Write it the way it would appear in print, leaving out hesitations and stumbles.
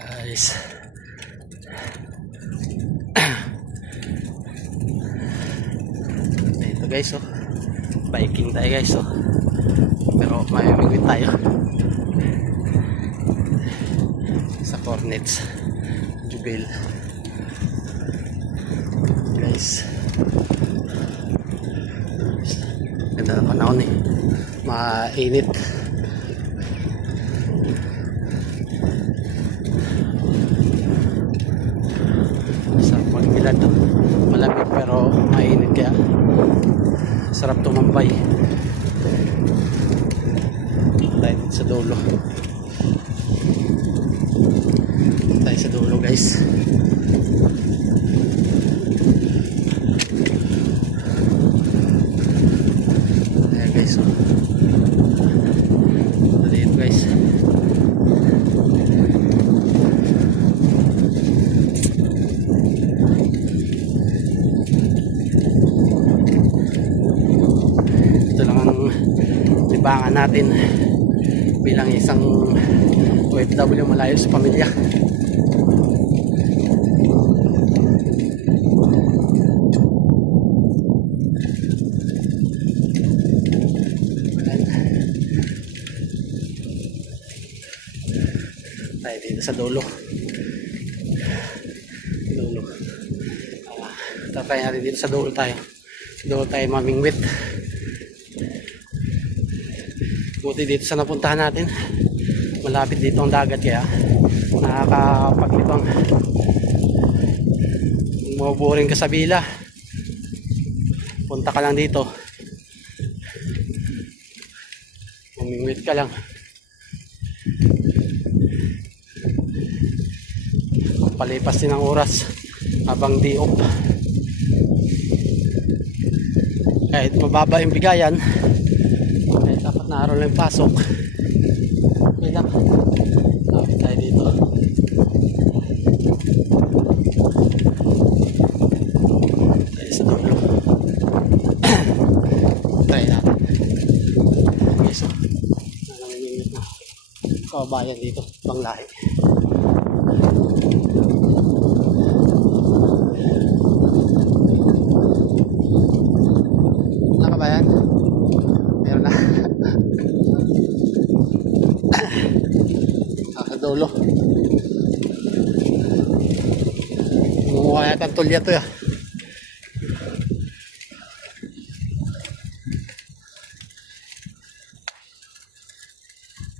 Guys, ito guys, oh, biking tayo guys, oh, pero mamimigwit tayo sa Cornets Jubil guys. Ganda na panahon eh, mainit. Sarap magbilad, malamig pero mainit, kaya sarap tumambay. Tayo sa dulo, tayo sa dulo guys. Ayan guys, oh. Dito guys, ito lang ang libangan natin bilang isang OFW malayo sa pamilya. Tayo dito sa dulo, tatry natin dito sa dulo tayo mamingwit. Buti dito sa napuntahan natin, malapit dito ang dagat, kaya nakakapaglibang. Kung mabuboring ka sa bila, punta ka lang dito, mamingwit ka lang. Palipas din ang oras habang diop. Kahit mababa yung bigayan, kahit dapat na araw lang yung pasok, okay lang. Lapit tayo dito. Tayo sa dulo. Try natin. Okay, so nanganginig na kababayan dito, pang lahi. Nakabayan? Meron na. Sa dulo. Mumuha yata ang tulya to ya.